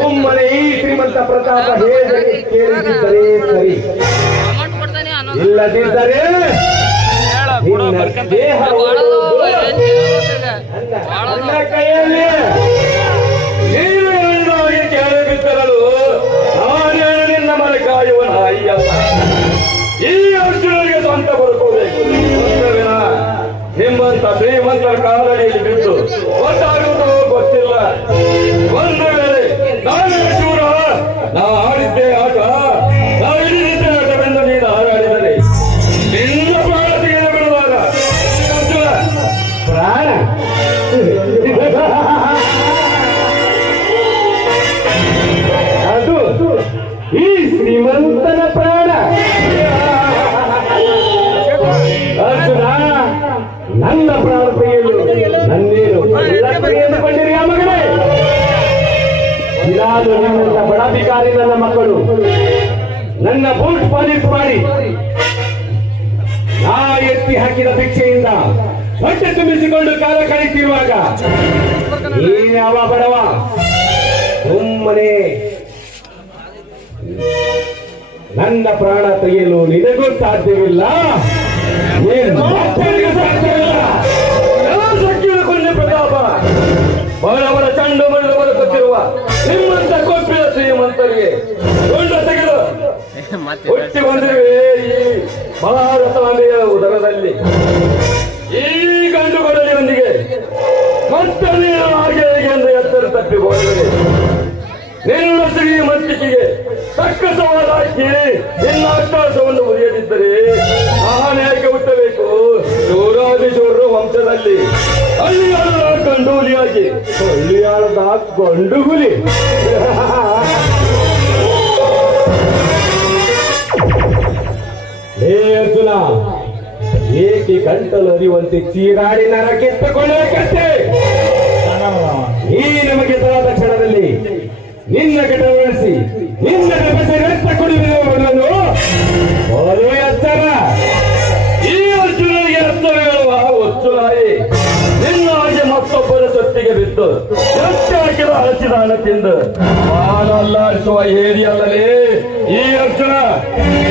ಒಮ್ಮನೆ ಈ ಶ್ರೀಮಂತ ಪ್ರತಾಪ ಹೇಳಿದರೆ ಕೇಳಿದ್ದರೆ ಸರಿ, ಇಲ್ಲದಿದ್ದರೆ ನಿನ್ನ ದೇಹ ನನ್ನ ಕೈಯಲ್ಲಿ ನೀನು ಹೆಣ್ಣಾಗಿ ಕೇಳಬಿದ್ದರಲು ನಾನೇ ನಿನ್ನ ಮನೆ ಕಾಯುವ ನಾಯಿಯ ಈ ಅರ್ಜುನರಿಗೆ ಸ್ವಂತ ಬದುಕೋಬೇಕು. ನಿಮ್ಮಂತ ಶ್ರೀಮಂತರ ಕಾಲಡಿಯಲ್ಲಿ ಬಿದ್ದು ಗೊತ್ತಾಗುವುದು ಗೊತ್ತಿಲ್ಲ. ಒಂದು ವೇಳೆ ನಾನೇ ಶೂರ, ನಾ ಆಡಿದ್ದೆ ಆಟ, ನಾ ಹಿಡಿದಿದ್ದೆ ಆಟವೆಂದು ನೀನು ಹಾರಾಡಿದರೆ ನಿನ್ನ ಪ್ರಾಣ ತೆಗೆದು ಬಿಡುವಾಗ ಪ್ರಾಣ ಅದು ಈ ಶ್ರೀಮಂತನ ಪ್ರಾಣ. ಅರ್ಜುನ, ನನ್ನ ಪ್ರಾಣ ತೆಗೆಯಲು ನನ್ನೇನು ತೆಗೆದುಕೊಂಡಿರಿ ಆ ಮಗನೇ? ಇದಾದ ನಿನ್ನಂತ ಬಡಾಧಿಕಾರಿ ನನ್ನ ಮಕ್ಕಳು ನನ್ನ ಬೂಟ್ ಪಾಲಿಸ್ ಮಾಡಿ ನಾ ಎತ್ತಿ ಹಾಕಿದ ಭಿಕ್ಷೆಯಿಂದ ಹೊಟ್ಟೆ ತುಂಬಿಸಿಕೊಂಡು ಕಾಲ ಕಳೆಯುತ್ತಿರುವಾಗ ಯಾವ ಬಡವ ಸುಮ್ಮನೆ ನನ್ನ ಪ್ರಾಣ ತೆಗೆಯಲು ನಿನಗೂ ಸಾಧ್ಯವಿಲ್ಲ, ಸಾಧ್ಯವಿಲ್ಲ. ಕೊಂಡ ಪ್ರತಾಪ ಬಡವರ ಚಂಡು ಮರಳು ಬದುಕುತ್ತಿರುವ ನಿಮ್ಮಂತ ಕೊಪ್ಪಿದ ಶ್ರೀಮಂತರಿಗೆ ಕೊಂಡ ತೆಗೆದು ಹುಟ್ಟಿ ಬಂದಿರುವೆ ಈ ಮಹಾರಥಾಂಬೆಯ ಉದರದಲ್ಲಿ. ಈ ಗಂಡು ಕೊಡಲಿಯೊಂದಿಗೆ ಮತ್ತೆ ನೀನು ಹಾಗೆ ಎಂದು ಎತ್ತರ ತಪ್ಪಿ ಹೋದರೆ ನಿನ್ನ ಶ್ರೀಮಂತಿಕೆಗೆ ತಕ್ಕ ಸವಾಲು ಹಾಕಿ ನಿನ್ನ ಆಕಾಶವನ್ನು ಮುರಿಯದಿದ್ದರೆ ನಾನೇಕೆ ಹುಟ್ಟಬೇಕು ಚೋರಾದಿಚೋರರ ವಂಶದಲ್ಲಿ? ಹಳ್ಳಿಯಾಳದ ಗಂಡುಹುಲಿಯಾಗಿ ಹಳ್ಳಿಯಾಳದ ಗಂಡುಹುಲಿ. ಹೇ ಅರ್ಜುನ, ಏಕೆ ಗಂಟಲು ಅರಿಯುವಂತೆ ಚೀರಾಡಿ ನರ ಕಿತ್ತುಕೊಳ್ಳಬೇಕಂತೆ? ಈ ನಮಗೆ ತರಾದ ಕ್ಷಣದಲ್ಲಿ ನಿನ್ನ ಘಟನೆಸಿ ನಿನ್ನ ರಕ್ತ ಕುಡಿಯುವವನನ್ನು ಎತ್ತರ. ಈ ಅರ್ಜುನನಿಗೆ ಅರ್ಥ ಹೇಳುವ ಒಚ್ಚುನಾಯಿ ನಿನ್ನ ಹಾಗೆ ಮತ್ತೊಬ್ಬರ ಸೊತ್ತಿಗೆ ಬಿದ್ದು ಎತ್ತಿ ಹಾಕಿದ ಹಸಿದ ಹಣ ತಿಂದು ಅಲ್ಲಾಡಿಸುವ ಏರಿ ಅಲ್ಲಲೇ ಈ ಅರ್ಜುನ.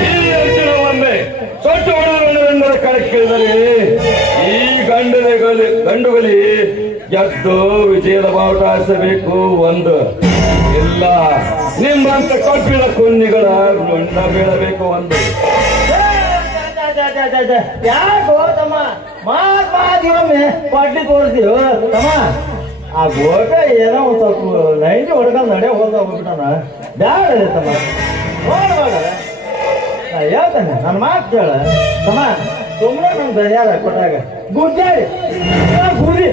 ಈ ಅರ್ಜುನ ಒಮ್ಮೆ ಸೊಟ್ಟು ಹೊಡೆದರೆಂದರೆ ಕಣಕ್ಕಿಳಿದರೆ ಈ ಗಂಡುಗಲಿ ಎದ್ದು ವಿಜಯದ ಬಾವುಟ ಹಾರಿಸಬೇಕು. ಒಂದು ಇಲ್ಲ, ನಿಮ್ಮಂತ ಕಬ್ಬಿಣ ಕುನ್ನಿಗಳ ರುಂಡ ಬೀಳಬೇಕು. ಒಂದು ಯಾಕೋ ತಮ್ಮ ಮಾದಿವೊಮ್ಮೆ ಪಾಟ್ಲಿ ತೋರಿಸ್ತೀವ ತಮ್ಮ. ಆ ಗೋಟ ಏನೋ ಒಂದ್ ಸ್ವಲ್ಪ ನೈಂಟಿ ಹೊಡ್ಕೊಂಡು ನಡೆ ಹೋಗ್ಬಿಟ್ಟಾನ. ಬ್ಯಾಡ ತಮ್ಮ, ನೋಡ್ಬೇಡ. ನಾ ಹೇಳ್ತೇನೆ, ನನ್ನ ಮಾತು ಕೇಳ ತಮ್ಮ. ಸುಮ್ಮನೆ ನಮ್ ಧೈರ್ಯ ಕೊಟ್ಟಾಗ ಗುದ್ದಾಡಿ ಗುರಿ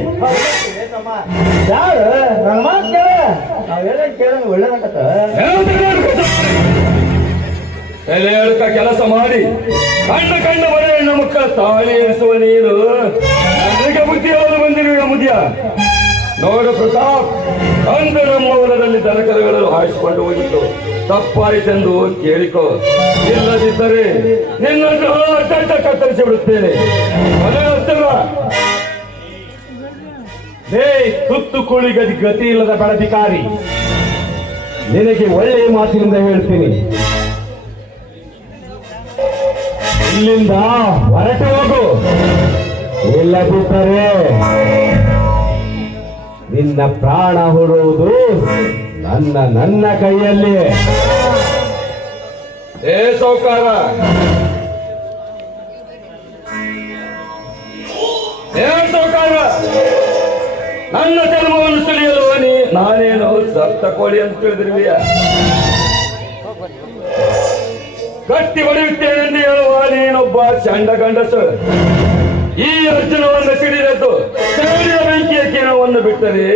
ತಮ್ಮ. ಬ್ಯಾಡ, ನನ್ನ ಮಾತು ಕೇಳ. ನಾವೆಲ್ಲ ಕೇಳಂಗ ಒಳ್ಳೇದಾಗತ್ತ. ಕೆಲಸ ಮಾಡಿ ಕಣ್ಣ ಬಡ ಹೆಣ್ಣು ಮಕ್ಕಳ ತಾಳಿ ಇರಿಸುವ ನೀನು ನನಗೆ ಬುದ್ಧಿ ಯಾವುದು ಬಂದಿರುವ ಮುದ್ಯ? ನೋಡು ಪ್ರತಾಪ್, ಅಂದು ನಮ್ಮ ಹೊಲದಲ್ಲಿ ದನಕರುಗಳು ಹಾಯಿಸಿಕೊಂಡು ಹೋಗಿತ್ತು. ತಪ್ಪಾಯಿತೆಂದು ಕೇಳಿಕೋ, ಇಲ್ಲದಿದ್ದರೆ ನಿನ್ನನ್ನು ಅಡ್ಡ ಕತ್ತರಿಸಿ ಬಿಡುತ್ತೇನೆ. ಹೇ ತುತ್ತು ಕುಳಿ ಗತಿ ಇಲ್ಲದ ಬಡಧಿಕಾರಿ, ನಿನಗೆ ಒಳ್ಳೆಯ ಮಾತಿನಿಂದ ಹೇಳ್ತೀನಿ, ಇಲ್ಲಿಂದ ಹೊರಟು ಹೋಗು. ಇಲ್ಲದಿದ್ದರೆ ನಿನ್ನ ಪ್ರಾಣ ಹೊರುವುದು ನನ್ನ ಕೈಯಲ್ಲಿ. ಏ ಸೌಕಾರ, ನನ್ನ ಜನ್ಮವನ್ನು ಸುಳಿಯಲು ನಾನೇನು ಸತ್ತ ಕೋಳಿ ಅಂತ ತಿಳಿದಿರುವೆಯ? ಗಟ್ಟಿ ಹೊಡೆಯುತ್ತೇನೆಂದು ಹೇಳುವ ನೀನೊಬ್ಬ ಚಂಡ ಗಂಡಸು. ಈ ಅರ್ಜುನವನ್ನು ಸಿಡಿದದ್ದು ಸೇಡಿಯ ಬೆಂಕಿಯ ಕಿರಣವನ್ನು ಬಿಟ್ಟರೆ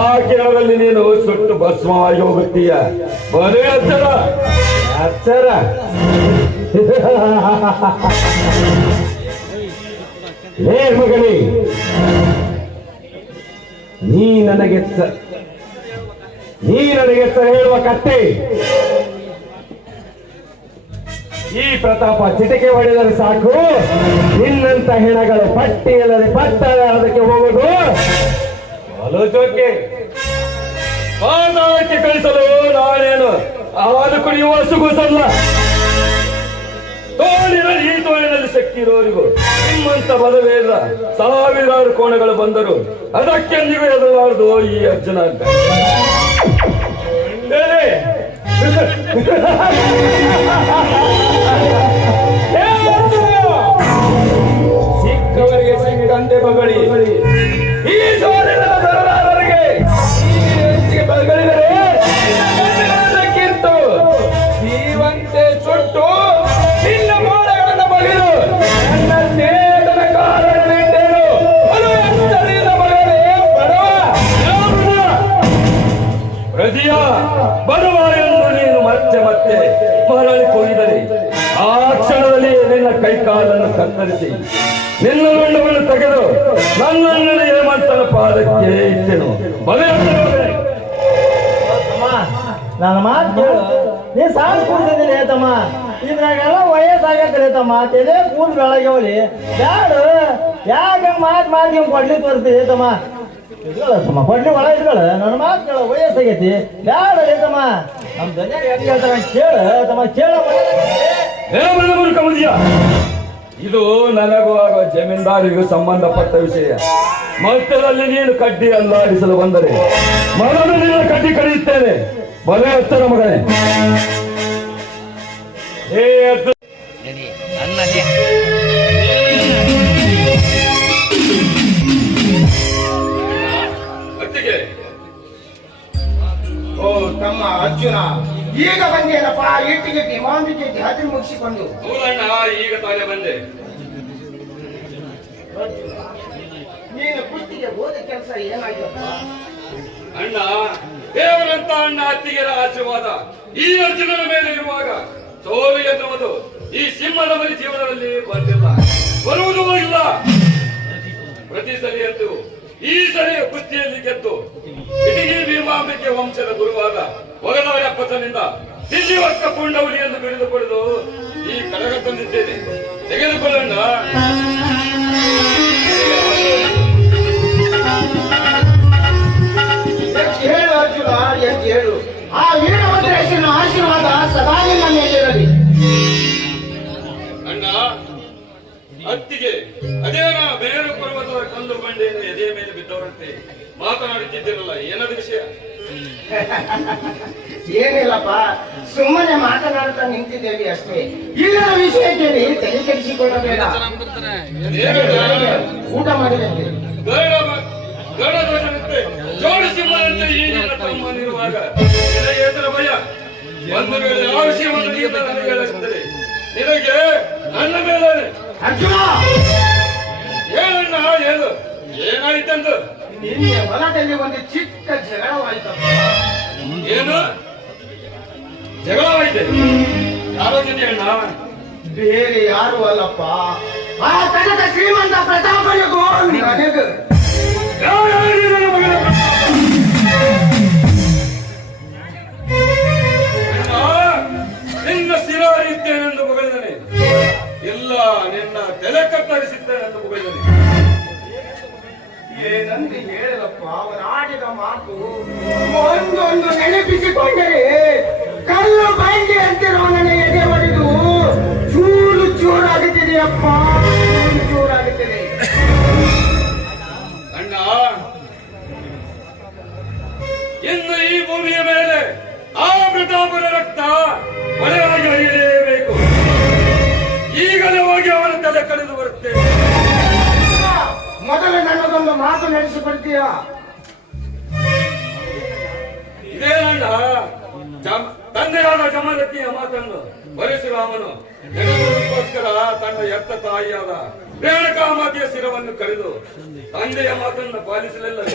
ಆ ಕಿರಣದಲ್ಲಿ ನೀನು ಸುಟ್ಟು ಭಸ್ಮವಾಗಿ ಹೋಗುತ್ತೀಯ. ಬರೇ ಅಚ್ಚರ ಅಚ್ಚರ. ಲೇ ಮಗನೇ, ನೀ ನನಗೆ ಹೇಳುವ ಕತ್ತೆ. ಈ ಪ್ರತಾಪ ಚಿಟಿಕೆ ಹೊಡೆದರೆ ಸಾಕು, ನಿನ್ನಂತ ಹೆಣಗಳು ಪಟ್ಟಿಯಲ್ಲದೆ ಪಟ್ಟಣಕ್ಕೆ ಹೋಗುವುದು ಆಲೋಚನೆ. ರಣರಂಗಕ್ಕೆ ಕಳಿಸಲು ನಾನೇನು ಹಾಲು ಕುಡಿಯುವ ಹಸುಗೂಸಲ್ಲ. ಈ ತೋಳಿನಲ್ಲಿ ಶಕ್ತಿ ಇರುವವರಿಗೂ ನಿಮ್ಮಂತ ಬಲವೇ ಇಲ್ಲ. ಸಾವಿರಾರು ಕೋಣಗಳು ಬಂದರು ಅದಕ್ಕೆಂದಿಗೂ ಎದುರಾರದು ಈ ಅರ್ಜುನ ಅಂತ. ಸಿಕ್ಕವರಿಗೆ ಸಿಕ್ಕಂತೆ ಬಗಳಿ, ಈ ಸೋಲಿನ ಸರದಾರರಿಗೆ ಬಗಳಿದರೆ ಕಿಂತು ಜೀವಂತೆ ಸುಟ್ಟು ನಿನ್ನ ಮೋಡಗಳನ್ನು ಬಗೆದು ನನ್ನ ನೇತನ ಕಾರಣವೇನು ಬಡವ ಪ್ರತಿಯ ಬಡವ ಎಂದು ನೀನು ಮತ್ತೆ ಮತ್ತೆ ಮರಳಿ ಕೊಯ್ದರೆ ಆ ಕ್ಷಣದಲ್ಲಿ ನಿನ್ನ ಕೈಕಾಲನ್ನು ಕತ್ತರಿಸಿ ನಿನ್ನ ರುಂಡವನ್ನು ತೆಗೆದು ನನ್ನನ್ನು ಹೇಮಂತನ ಪಾದಕ್ಕೆ ಇಟ್ಟೆನು. ನನ್ನ ಮಾತು ಕೇಳು, ನೀ ಸಾಕು ಕೂಡ್ತಿದ್ದೀನಿ ತಮ್ಮ. ಇದ್ರಾಗೆಲ್ಲ ವಯಸ್ಸಾಗತ್ತಲೆ ತಮ್ಮ, ತೆಲೆ ಕೂದ್ ಬೆಳಗ್ಯವಳಿ ಬ್ಯಾಡು. ಯಾಕ ಮಾತು ಕೊಡ್ಲಿ ತೋರಿಸ್ತೀವಿ ತಮ್ಮ. ಇದ್ಗಳ ತಮ್ಮ ಕೊಡ್ಲಿ ಒಳ ಇದ್ಗಳ. ನನ್ನ ಮಾತು ಕೇಳ, ವಯಸ್ಸಾಗೈತಿ ಬ್ಯಾಡಲೇ ತಮ್ಮ. ನಮ್ಮ ಧ್ವನಿಯಾಗ ಹೆಂಗೆ ಹೇಳ್ತಾರ ಕೇಳ ತಮ್ಮ, ಕೇಳ. ಇದು ನನಗೂ ಆಗುವ ಜಮೀನ್ದಾರಿಗೂ ಸಂಬಂಧಪಟ್ಟ ವಿಷಯ. ಮಧ್ಯದಲ್ಲಿ ನೀನು ಕಡ್ಡಿ ಅಲ್ಲಾಡಿಸಲು ಬಂದರೆ ಮೊದಲು ನಿನ್ನ ಕಡ್ಡಿ ಕಡಿಯುತ್ತೇನೆ. ಬಲೆ ಹತ್ತರ ಮಗನೇ. ಓ ತಮ್ಮ ಅರ್ಜುನ, ಈಗ ಬಂದೇನಪ್ಪ. ಇಟ್ಟಿಗೆ ಮಾಂಬಿಕೆ ಜಾತ್ರೆ ಮುಗಿಸಿಕೊಂಡು. ಈಗ ತಾನೇ ಬಂದೆ. ನೀನು ಕುಸ್ತಿಗೆ ಹೋದ ಕೆಲಸ ಏನಾಗಿದಪ್ಪ? ಅಣ್ಣ, ದೇವರಂತ ಅಣ್ಣ ಅತ್ತಿಗೆರ ಆಶೀರ್ವಾದ ಈ ಅರ್ಜುನನ ಮೇಲೆ ಇರುವಾಗ ಸೋಲು ಎನ್ನುವುದು ಈ ಸಿಂಹದ ಮರಿ ಜೀವನದಲ್ಲಿ ಬಂದಿಲ್ಲ, ಬರುವುದೂ ಇಲ್ಲ. ಪ್ರತಿ ಸರಿಯಂತೂ ಈ ಸರಿಯ ಕುಸ್ತಿಯಲ್ಲಿ ಗೆದ್ದು ಇಡೀ ಭೀಮಾಂಬಿಕೆ ವಂಶದ ಗುರುವಾದ ಒಗಲವರಪ್ಪನಿಂದ ದಿಲ್ಲಿವರ್ಕ ಪುಂಡವಲಿಯನ್ನು ಬಿಡಿದುಕೊಳ್ಳಲು ಈ ಕಡಗ ತಂದಿದ್ದೇನೆ. ತೆಗೆದುಕೊಳ್ಳೋಣ. ಹೇಳು ಅರ್ಜುನ, ಎಂದು ಹೇಳು. ಆ ವೀರಭದ್ರೇಶನ ಆಶೀರ್ವಾದ ಸದಾ ನಿಮ್ಮ ಮೇಲಿರಲಿ. ಅಣ್ಣ, ಅತ್ತಿಗೆ ಅದೇನ ಬೇರೆ ಪರ್ವತದ ಕಲ್ಲು ಬಂಡೆಯನ್ನು ಎದೆ ಮೇಲೆ ಬಿದ್ದವರಂತೆ ಮಾತನಾಡುತ್ತಿದ್ದಿರಲ್ಲ, ಏನದು ವಿಷಯ? ಏನಿಲ್ಲಪ್ಪ, ಸುಮ್ಮನೆ ಮಾತನಾಡ್ತಾ ನಿಂತಿದ್ದೇವೆ ಅಷ್ಟೇ. ಇದರ ವಿಷಯ ಕೇಳಿ ತಲೆ ಕೆಡಿಸಿಕೊಳ್ಳಬೇಡ. ಊಟ ಮಾಡಿದಂತೆ ಜೋಡಿಸಿರುವಂತೆ ಈ ನಿನ್ನ ತಮ್ಮನಿರುವಾಗ ಎದುರ ಭಯ ಒಂದು ವೇಳೆ ಆ ವಿಷಯವನ್ನು ನನಗೆ ಹೇಳುತ್ತದೆ. ನಿನಗೆ ನನ್ನ ಮೇಲೆ ಅರ್ಜುನ ಹೇಳಣ್ಣ, ಹೇಳು ಏನಾಯ್ತಂದು. ನಿನ್ನೆ ಹೊಲದಲ್ಲಿ ಒಂದು ಚಿಕ್ಕ ಜಗಳವಾಯ್ತಪ್ಪ. ಏನು ಜಗಳವಾಯ್ತೆ? ಯಾರೋ ಜೊತೆ ಅಣ್ಣ? ಬೇರೆ ಯಾರು ಅಲ್ಲಪ್ಪ, ಆ ಕನಕ ಶ್ರೀಮಂತ ಪ್ರತಾಪನಿಗೂ ನನಗೂ. ನಿನ್ನ ಶಿರ ಇದ್ದೇನೆಂದು ಬಗಳಿದನೆ, ಇಲ್ಲ ನಿನ್ನ ತಲೆ ಕತ್ತರಿಸಿದ್ದೇನೆಂದು ಬಗಳಿದನೆ. ಏನಂದು ಹೇಳಲಪ್ಪ, ಅವನಾಡಿದ ಮಾತು ಒಂದೊಂದು ನೆನಪಿಸಿಕೊಂಡರೆ ಕಲ್ಲು ಬಂಡಿ ಅಂತಿರೋ ನನ್ನ ಎದೆ ಹೊಡೆದು ಚೂರು ಚೂರಾಗುತ್ತಿದೆಯಪ್ಪ, ಚೂರಾಗುತ್ತದೆ. ಅಣ್ಣ, ಇನ್ನು ಈ ಭೂಮಿಯ ಮೇಲೆ ಆ ಪ್ರತಾಪನ ರಕ್ತ ಮಳೆಯಾಗಿ ಹರಿಯಲೇಬೇಕು. ಈಗಲೇ ಹೋಗಿ ಅವನ ತಲೆ ಕಳೆದು ಬರುತ್ತೇನೆ. ಮೊದಲು ನನ್ನದೊಂದು ಮಾತು ನಡೆಸಿಕೊಡ್ತೀಯ? ಇದೇನಣ್ಣ, ತಂದೆಯಾದ ಜಮದಗ್ನಿಯ ಮಾತನ್ನು ಪರಶುರಾಮನು ನೆನೆಸುವುದಕ್ಕೋಸ್ಕರ ತನ್ನ ಎತ್ತ ತಾಯಿಯಾದ ರೇಣುಕಾಮಾತೆಯ ಶಿರವನ್ನು ಕಳೆದು ತಂದೆಯ ಮಾತನ್ನು ಪಾಲಿಸಲಿಲ್ಲವೇ?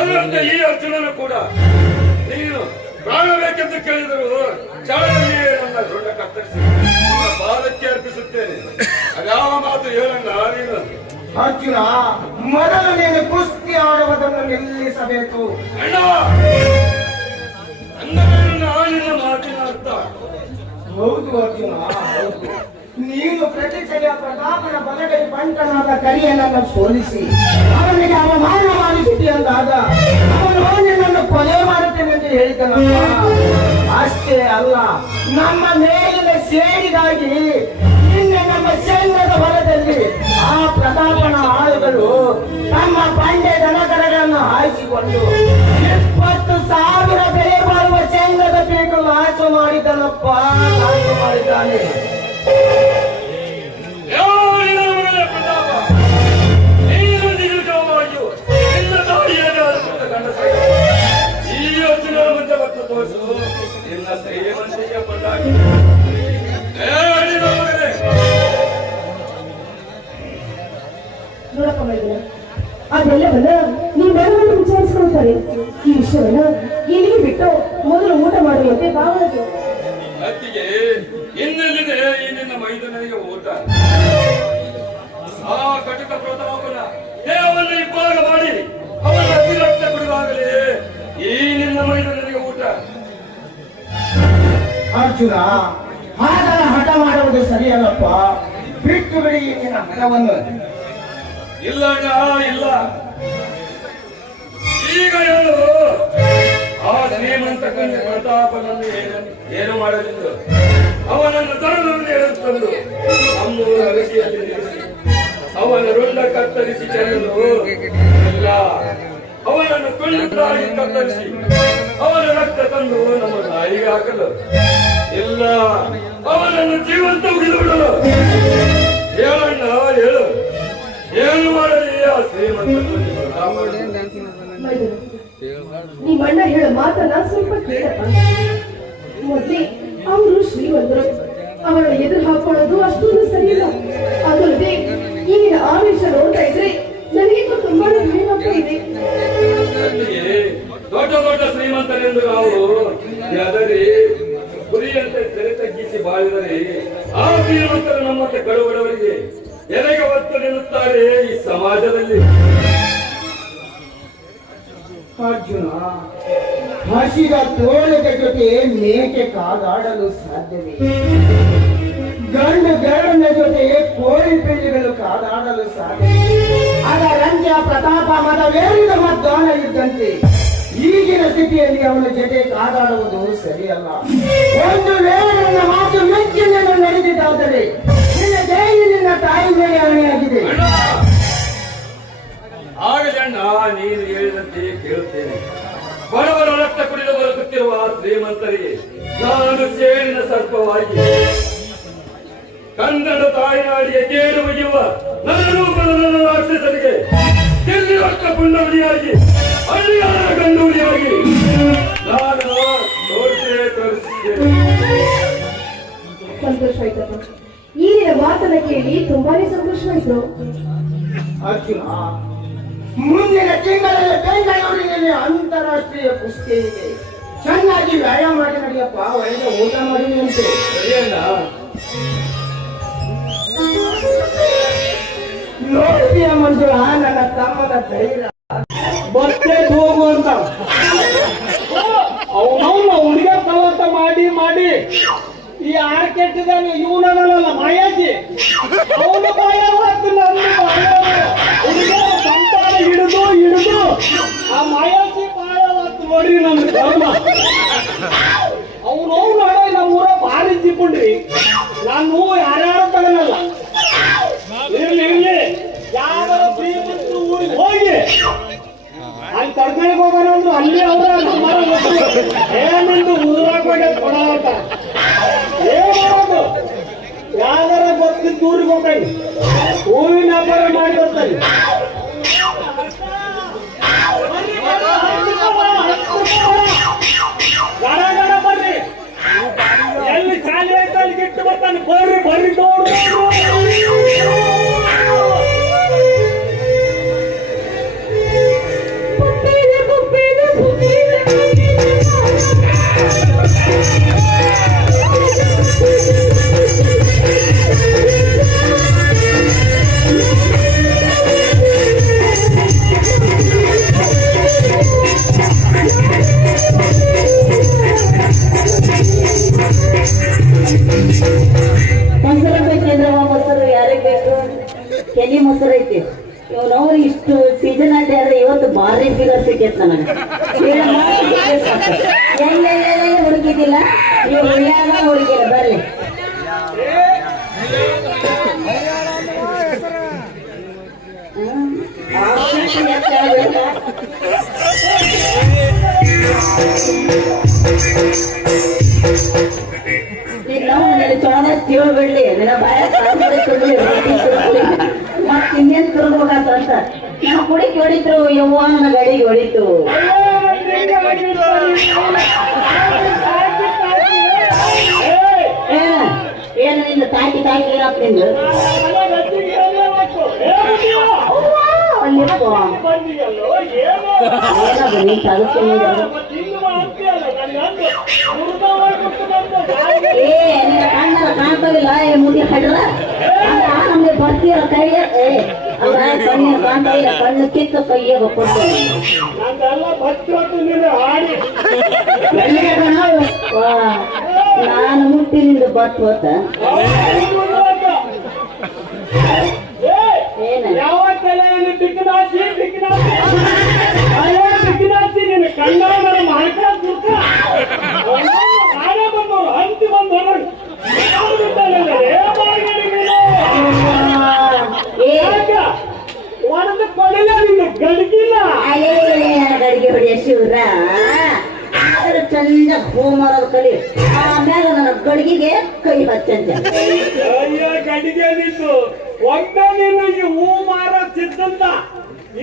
ಅದರಂತೆ ಈ ಅರ್ಜುನನು ಕೂಡ ನೀನು ಪ್ರಾಣ ಬೇಕೆಂದು ಕೇಳಿದರು ಚಾಳದಲ್ಲಿಯೇ ನನ್ನ ರುಂಡ ಕತ್ತರಿಸಿ ನಿನ್ನ ಪಾದಕ್ಕೆ ಅರ್ಪಿಸುತ್ತೇನೆ. ಅದ್ಯಾವ ಮಾತು ಹೇಳಣ್ಣ ನೀನು? ಅರ್ಜುನ, ಮೊದಲು ನೀನು ಕುಸ್ತಿ ಆಡುವುದನ್ನು ನಿಲ್ಲಿಸಬೇಕು. ಅಣ್ಣ, ಅಂದಮೇಲೆ ನಿನ್ನ ಮಾತಿನ ಅರ್ಥ. ಹೌದು ಅರ್ಜುನ, ಹೌದು. ನೀನು ಪ್ರತಿಸಲ ಪ್ರತಾಪನ ಬಲಗೈ ಬಂಟನಾದ ಕರಿಯನನ್ನು ಸೋಲಿಸಿ ಅವನಿಗೆ ಅವಮಾನ ಮಾಡಿಸಿದೆ ಅಂದಾಗ ಅವನು ನಿನ್ನನ್ನು ಕೊಲೆ ಮಾಡುತ್ತೇನೆ ಎಂದು ಹೇಳಿದ ಮಾಡಿದ್ದನಪ್ಪ. ಅಷ್ಟೇ ಅಲ್ಲ, ನಮ್ಮ ಮೇಲಿನ ಸೇಡಿಗಾಗಿ ನಿನ್ನೆ ನಮ್ಮ ಸೈನ್ಯದ ಹೊಲದಲ್ಲಿ ಆ ಪ್ರತಾಪನ ಆಳುಗಳು ತಮ್ಮ ಬಂಡೆ ದನಕರಗಳನ್ನು ಹಾಯಿಸಿಕೊಂಡು 20,000 ಬೆಲೆ ಬಾಳುವ ಶೇಂಗದ ಪೀಠ ನಾಶ ಮಾಡಿದ್ದನಪ್ಪ, ನಾಶ ಮಾಡಿದ್ದಾನೆ. ಯಾರಿನ ಮಗನೇ ಪ್ರತಾಪ, ನೀನು ನಿಜವಾಗಿಯೂ ನಿನ್ನ ತಾಯಿಯಾದ ಅದ್ಭುತ ಗಂಡಸಾಗಿ ಈ ಯೋಚನೆ ಮುಂದೆ ಮತ್ತು ತೋರಿಸು ನಿನ್ನ ಶ್ರೀಮಂತಿಗೆ ಬಂದಾಗಿ. ಯಾರಿನ ಮಗನೇ ನೋಡಪ್ಪ ಮೈದನ, ಅದೆಲ್ಲವನ್ನ ನೀವೆಲ್ಲರೂ ವಿಚಾರಿಸ್ಕೊಳ್ತಾರೆ. ಈ ವಿಷಯವನ್ನ ಇಲ್ಲಿಗೆ ಬಿಟ್ಟು ಮೊದಲು ಊಟ ಮಾಡುವಂತೆ ಭಾವನೆಗೆ. ಅತ್ತಿಗೆ ಇನ್ನೆಲ್ಲಿದೆ ಈ ನಿನ್ನ ಮೈದನಿಗೆ ಊಟ? ಆ ಕಟಕ ಪ್ರತಾಪನ ದೇವನ್ನ ಇಬ್ಬಾಗ ಮಾಡಿ ಅವನ ಅತಿರಕ್ತ ಕುಡಿದಾಗಲೇ ಈ ನಿನ್ನ ಮೈದನಿಗೆ ಊಟ. ಅರ್ಜುನ, ಹಾಗಲ್ಲ ಹಠ ಮಾಡುವುದು ಸರಿಯಲ್ಲಪ್ಪ. ಬಿಟ್ಟು ಬಿಡಿ ಈ ನಿನ್ನ ಹಠವನ್ನು. ಇಲ್ಲ ಅಣ್ಣ, ಇಲ್ಲ. ಈಗ ಹೇಳು, ಆ ಶ್ರೀಮಂತ ಕನ್ಯ ಪ್ರತಾಪನನ್ನು ಏನು ಮಾಡಲಿಲ್ಲ. ಅವನನ್ನು ತರದಲ್ಲಿ ಎಳೆದುಕೊಂಡು ನಮ್ಮೂರ ಅಗಸಿಯಲ್ಲಿ ನಿಲ್ಲಿಸಿ ಅವನ ರುಂಡ ಕತ್ತರಿಸಿ ಚೆಲ್ಲಲು ಇಲ್ಲ, ಅವನನ್ನು ತುಂಡಾಗಿ ಕತ್ತರಿಸಿ ಅವನ ರಕ್ತ ತಂದು ನಮ್ಮ ನಾಯಿಗೆ ಹಾಕಲು ಇಲ್ಲ, ಅವನನ್ನು ಜೀವಂತ ಉಳಿದು ಬಿಡಲು. ಹೇಳಣ್ಣ, ಹೇಳು, ಏನು ಮಾಡಲಿ ಆ ಶ್ರೀಮಂತ ಮೈದನ, ನಿಮ್ಮಣ್ಣ ಹೇಳೋ ಮಾತನ್ನ ಸ್ವಲ್ಪ ಕೇಳಪ್ಪ. ಮೊದ್ಲೇ ಅವರು ಶ್ರೀಮಂತರು, ಅವರನ್ನು ಎದುರು ಹಾಕೊಳ್ಳೋದು ಅಷ್ಟೊಂದು ಸರಿಯಿಲ್ಲ. ಅದಲ್ಲದೆ ಈಗಿನ ಆವೇಶ ನೋಡ್ತಾ ಇದ್ರೆ ನನಗೇನು ತುಂಬಾನೇ ಭಯವಾಗ್ತಾ ಇದೆ. ದೊಡ್ಡ ದೊಡ್ಡ ಶ್ರೀಮಂತರೆಂದು ನಾವು ಅದರಿ ಗುರಿಯಂತೆ ತೆರೆ ತಗ್ಗಿಸಿ ಬಾಳಿದರೆ ಆ ಶ್ರೀಮಂತರು ನಮ್ಮಂತೆ ಕಡುಬಡವರಿಗೆ ಎಲೆಗೆ ಒತ್ತು ನಿಲ್ಲುತ್ತಾರೆ ಈ ಸಮಾಜದಲ್ಲಿ. ಅರ್ಜುನ, ಹಸಿದ ತೋಳದ ಜೊತೆ ಮೇಕೆ ಕಾದಾಡಲು ಸಾಧ್ಯವೇ? ಗಂಡು ಗರಡನ ಜೊತೆ ಕೋಳಿ ಪಿಳ್ಳಿಗಳು ಕಾದಾಡಲು ಸಾಧ್ಯವೇ? ಅದರಂತೆ ಪ್ರತಾಪ ಮತವೇರಿದ ಮತದಾನ ಇದ್ದಂತೆ ಈಗಿನ ಸ್ಥಿತಿಯಲ್ಲಿ ಅವನ ಜೊತೆ ಕಾದಾಡುವುದು ಸರಿಯಲ್ಲ. ಒಂದು ವೇಳೆ ನನ್ನ ಮಾತು ಮೆಚ್ಚಿ ನಾನು ನಡೆದಿದ್ದಾದರೆ ನಿನ್ನ ಜೈಲು ನಿನ್ನ ತಾಯಿ ಮೇಲೆ ಅಣೆಯಾಗಿದೆ. ಆಗಲಿ ಅಣ್ಣ, ನೀನು ಹೇಳಿದಂತೆ ಕೇಳುತ್ತೇನೆ. ಬಡವರ ರಕ್ತ ಕುಡಿದು ಬರುತ್ತಿರುವ ಶ್ರೀಮಂತರಿಗೆ ನಾನು ಸೇರಿನ ಸರ್ಪವಾಗಿ, ಕನ್ನಡ ತಾಯಿನಾಡಿಗೆ ಕೇಡು ಒಯ್ಯುವ ನನ್ನ ರೂಪದ ನನ್ನ ರಾಕ್ಷಸರಿಗೆ ಎಲ್ಲಿ ರಕ್ತ ಪುಂಡವರಿಯಾಗಿ ಹಳ್ಳಿಯಾರ ಗಂಡೂರಿಯಾಗಿ ನಾನು ತೋರಿಸಿದ್ದೇನೆ. ಸಂತೋಷವಾಯ್ತಪ್ಪ. ಈಗಿನ ಮಾತನ್ನ ಕೇಳಿ ತುಂಬಾನೇ ಸಂತೋಷವಾಯ್ತು. ಅರ್ಜುನ, ಮುಂದಿನ ತಿಂಗಳಲ್ಲಿ ಬೆಂಗಳೂರಿನಲ್ಲಿ ಅಂತಾರಾಷ್ಟ್ರೀಯ ಕುಸ್ತಿ ಇದೆ. ಚೆನ್ನಾಗಿ ವ್ಯಾಯಾಮ ಮಾಡಿ ನಡಿಯಪ್ಪ, ಒಳ್ಳೆ ಊಟ ಮಾಡಿ ಅಂತೆ. ಸರಿಯಣ್ಣ. ನೋಡಿಯ ಮಂಜುಳ, ನನ್ನ ತಮ್ಮನ ಧೈರ್ಯ. ಬರ್ತೇ ಹೋಗು ಅಂತ ಅವನವನ್ನ ಹುಡುಗ ಸವಾಸ ಮಾಡಿ ಮಾಡಿ ಈ ಆರ್ಕೆಟ್ಟಿದಾನೆ ಇವನಲ್ಲ ಮಾಯಾಜಿ ಅವನು ಹುಡುಗ ಸಂತಾನ ಹಿಡಿದು ಆ ಮಾಯಾಜಿ ಮಾಯಾವತ್ತು ನೋಡಿ ನಮ್ಗೆ ಧರ್ಮ. ಅವನವ್ನು ನಾಳೆ ನಮ್ಮೂರ ಭಾರಿ ತಿಳ್ಕೊಂಡ್ರಿ. ನಾನು ಯಾರ್ಯಾರು ತಗನಲ್ಲ, ಇರ್ಲಿ ಯಾರು ಪ್ರೀತಿಸ್ತು ಊರಿಗೆ ಹೋಗಿ ಅಲ್ಲಿ ಕರ್ಕೊಂಡು ಹೋಗೋಣ ಅಂದ್ರು ಅಲ್ಲಿ ಅವರ ಏನಂದು ಊರಾಗ ಕೊಡೋಟ ಏನ್ ಮಾಡೋದು? ಯಾವ್ದಾರ ಗೊತ್ತಿದ್ದು ಊರಿಗೆ ಹೋಗಿ ಹೂವಿನ ವ್ಯಾಪಾರ ಮಾಡಿ ಬರ್ತಾರೆ. ಗಡ ಗಡ ಬರ್ರಿ, ಎಲ್ಲಿ ಖಾಲಿ ಆಯ್ತು ಅಲ್ಲಿ ಗಿಟ್ಟು ಬರ್ತಾನೆ. ಬರ್ರಿ ಬರ್ರಿ ಮೊಸರು ಬೇಕಂದ್ರೆ ಮೊಸರು ಯಾರಿಗೆ ಬೇಕು? ಕೆಲಿ ಮೊಸರು ಐತಿ. ಇವನವ್ರು ಇಷ್ಟು ಸೀಸನ್ ಆಗಿ ಆದ್ರೆ ಇವತ್ತು ಭಾರಿ ಫಿಗರ್ ಸಿಕ್ಕೈತ್ ನನಗೆ. ನೋಡಿಲ್ಲ ನೀವು ಹುಳ್ಳ್ಯಾಗ ನೋಡಿದ್ದೀರ ಬರ್ರಿ ಚೊಳದ ತಿಳ್ಬಿಡ್ಲಿ ನಿನ್ನ ಬಾಯ ಮತ್ ಇನ್ನೇನ್ ತಿರ್ಬೇಕಂತ ಅಂತ ನಮ್ಮ ಕುಡಿಗೆ ಹೊಡಿತು ಯವ್ವ ನನ್ನ ಗಾಡಿಗೆ ಹೊಡಿತು ಏನು ನಿಂದು ತಾಕಿ ಏನಪ್ಪ ನಿಂದು ಏನದು ನೀನ್ ತಗಸ್ತೀನಿ ಏ ನಿನ್ನ ಕಣ್ಣಲ್ಲ ಕಾಣ್ತಾವಿಲ್ಲ ಏ ಮುದಿ ಹಡ್ರ ನಮ್ಗೆ ಬರ್ತೀರ ಕೈಯ ಏ ಅವ್ರ ಕಣ್ಣಿನ ಕಾಣ್ತಾವಿಲ್ಲ ಕಣ್ಣು ಕಿತ್ತು ಕೈಗೆ ಕೊಡ್ತೇನೆ ನಾನು ಮುಟ್ಟಿ ನಿಂದು ಬತ್ ಹೋತ ಏನ ಯಾವ ತಲೆಯಲ್ಲಿ ಬಿಕ್ಕನಾಸಿ ನಿನ್ನ ಕಣ್ಣಾಗ ನಾನೇ ಬಂದವರು ಹಂತಿ ಬಂದವರು ಒಣದ ಕೊಡಲ ನಿನ್ನ ಗಡಿಗಿಲ್ಲ ಗಡಿಗೆ ಹೊಡೆಯ ಶಿವ್ರ ಅದ್ರ ಚಂದ ಹೂ ಮಾಡೋದು ಕಲಿ ಆಮ್ಯಾಗ ನನ್ನ ಗಡಿಗೆಗೆ ಕೈ ಹಚ್ಚಂತೆ ಅಯ್ಯೋ ಗಡಿಗೆ ನಿಂತು ಒಮ್ಮೆ ನೀನು ಈ ಹೂ ಮಾರ ಸಿದ್ಧಂತ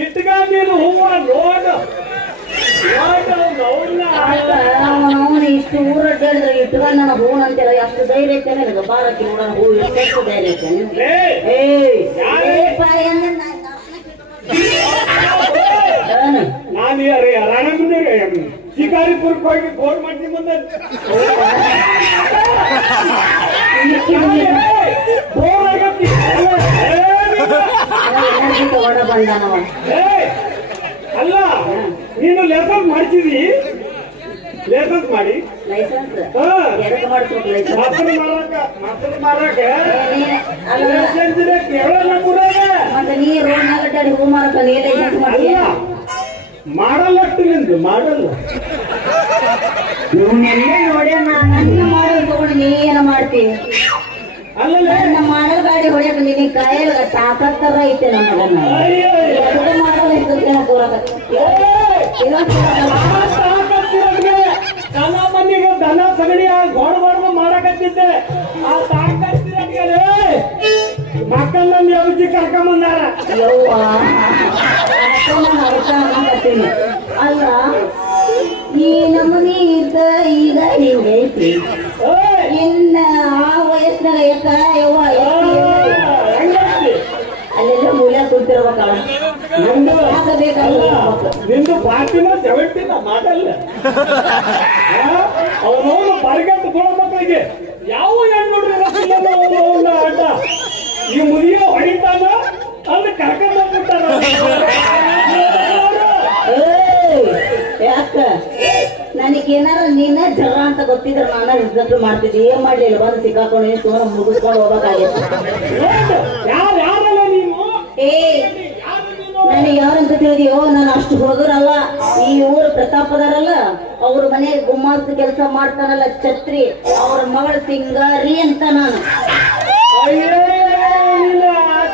ಇಟ್ಗ ನೀನು ಹೂವ ನೋಡು ಅವನು ಇಷ್ಟು ಊರ ಹೇಳಿದ್ರೆ ಇಟ್ಕೊಂಡು ನನ್ನ ಹೂ ಅಂತೆಲ್ಲ ಎಷ್ಟು ಧೈರ್ಯ ಐತೆ ನನಗೆ ಬಾರಕ್ಕೆ ನೋಡೋಣ ಹೂ ಎಷ್ಟು ಧೈರ್ಯ ಐತೆ ನಾನು ಯಾರೇ ರಾಣಗುಂಡಿಗೆ ಶಿಕಾರಿಪುರಕ್ಕೆ ಹೋಗಿ ಫೋನ್ ಮಾಡಿ ಮುಂದೆ ಹೊಡ ಬಂದಾನವ ಅಲ್ಲ ನೀನು ಲೆಸನ್ ಮಾಡಿಸಿದಿ ಲೆಸನ್ಸ್ ಮಾಡಿ ಲೈಸೆನ್ಸ್ ಎದಕ್ಕೆ ಮಾಡಿಸ್ಬೇಕು ಲೈಸೆನ್ಸ್ ಮಕ್ಕಳು ಮಾರಾಕ ಮತ್ತೆ ನೀ ರೋಡ್ನಾಗ ಅಡ್ಡಾಡಿ ಹೂ ಮಾರಕ ನೀ ಲೈಸೆನ್ಸ್ ಮಾಡಿ ಮಾಡಲ್ಲ ನಿಂದು ಮಾಡಲ್ಲ ಇವನ್ನೆಲ್ಲ ನೋಡಿ ನನ್ನ ಮಾಡೋದು ತಗೊಂಡು ನೀ ಏನ ಮಾಡ್ತೀನಿ ಅಲ್ಲ ನನ್ನ ಮಾಡಲ್ ಗಾಡಿ ಹೊಡ್ಯಾಕ ನಿನ್ನ ಕಾಯಲ್ ತಾಕತ್ತರ ಐತೆ ನಮ್ಮ ಮಗನ ಎದಕ್ಕೆ ಮಾಡಲ್ಲ ಇರ್ತೇನೆ ದನ ಮನೆಗೆ ದನ ಸಗಣಿ ಗೋಡ್ ಮಾಡಕತ್ತಿದ್ದೆ ಆ ತಾಕತ್ತಿರಕ್ಕೆ ಮಕ್ಕಳಲ್ಲಿ ಅಭಿಜಿ ಕರ್ಕೊಂಬಂದಾರ ಯವ್ವ ಅಲ್ಲ ಈ ನಮ್ಮನಿ ಇದ್ದ ಈಗ ಹಿಂಗೈತಿ ಇನ್ನ ಆ ವಯಸ್ಸಿನಾಗ ಯಾಕ ಯವ್ವ ಅಲ್ಲೆಲ್ಲ ಮೂಲ ಕೂತಿರ್ಬೇಕಲ್ಲ ನಿಂದು ಪಾರ್ಟಿನ 70 ಮಾಡಲ್ಲ ಅವನವನು ಬರಗಟ್ಟು ಕೊಡೋ ಮಕ್ಕಳಿಗೆ ಯಾವ ಹೆಣ್ಣು ಆಟ ಈ ಮುದಿಯ ಹೊಡಿತಾನ ಅಲ್ಲಿ ಕರ್ಕೊಂಡ್ಬಿಟ್ಟಾನ ಯಾಕ ನನಗೇನಾರ ನೀನ ಜಗ ಅಂತ ಗೊತ್ತಿದ್ರೆ ನಾನು ರಿಸಲ್ಟ್ ಮಾಡ್ತಿದ್ದೆ ಏನ್ ಮಾಡ್ಲಿಲ್ಲ ಬಂದು ಸಿಕ್ಕಾಕೊಂಡು ಸುಮ್ಮನೆ ಮುಗಿಸ್ಕೊಂಡು ಹೋಗ್ಬೇಕಾಗಿತ್ತು ಯಾರಲ್ಲ ನೀನು ಏ ನನಗೆ ಯಾರಂತ ತಿಳಿದಿಯೋ ನಾನು ಅಷ್ಟು ಹೋಗೋರಲ್ಲ ಈ ಊರು ಪ್ರತಾಪದಾರಲ್ಲ ಅವ್ರ ಮನೆ ಗುಮ್ಮಾಸ್ತ ಕೆಲಸ ಮಾಡ್ತಾನಲ್ಲ ಛತ್ರಿ ಅವ್ರ ಮಗಳ ಸಿಂಗಾರಿ ಅಂತ ನಾನು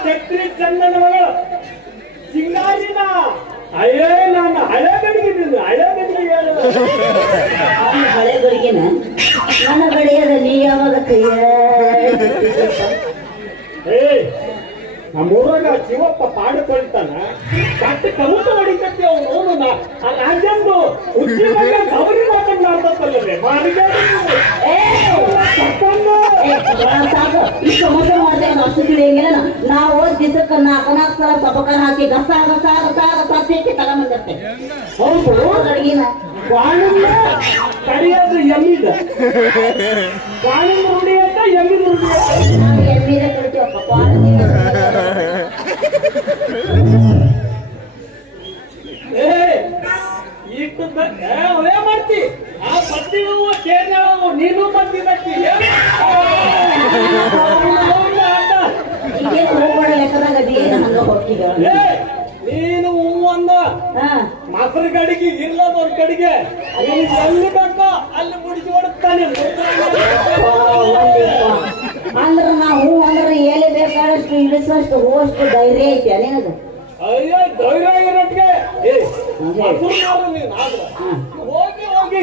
ಛತ್ರಿ ಚಂದನ ಮಗಳು ಸಿಂಗಾರಿನ ಅಯ್ಯೇ ನಾನು ಹಳೆ ಗಡಿಗೆ ಹಳೆ ಗಡಿಗೆನ ನನ್ನ ಗಡಿಯದ ನೀ ಯಾವಾಗ ನಮ್ಮೂರಾಗ ಶಿವಪ್ಪ ಪಾಡು ತೊಳಿತಾನ ಕಟ್ಟಿ ಕಮುಟ ಹೊಡಿಕತ್ತಿ ಅವನು ಆ ರಾಜ್ಯಂದು ಉದ್ಯೋಗ ಗೌರಿ ಮಾತನ್ನ ಮಾಡ್ತಲ್ಲದೆ ಈ ಸಮಸ್ಯೆ ಮಾಡ್ದೆ ಅಷ್ಟು ತಿಳಿಯಂಗಿಲ್ಲ ನಾವು ದಿಸಕ್ಕ 4 ಸಲ ಸಬಕರ್ ಹಾಕಿ ಗಸ ತಗೊಂಬಂದಿರ್ತೇವೆ ಹೌದು ಅಡಿಗೆನ ಬಾಣಿಂದ ಕಡಿಯೋದು ಎಮ್ಮಿದ ಬಾಣಿಂದ ರೂಢಿ ಅಂತ ಎಮ್ಮಿದ ರೂಢಿ ನಾವು ಎಮ್ಮಿದೆ ಕರಿತೀವಪ್ಪ ಅವೇ ಮಾಡ್ತಿ ಆ ಪತ್ತಿ ನೀನು ಪತ್ತಿ ಬರ್ತಿ ನೀನು ಹೂವನ್ನ ಮೊಸರು ಗಡಿಗೆ ಇಲ್ಲದವ್ರ ಕಡೆಗೆ ಎಲ್ಲಿ ಬೇಕೋ ಅಲ್ಲಿ ಮುಡಿಸಿ ಹೊಡುತ್ತಾನೆ ಹೋಗುವಷ್ಟು ಧೈರ್ಯ ಐತಿ ನಿನಗ ಅಯ್ಯೋ ಧೈರ್ಯ ಆಗಿರೋಟ್ಗೆ ಅದೇ. ಹೋಗಿ ಹೋಗಿ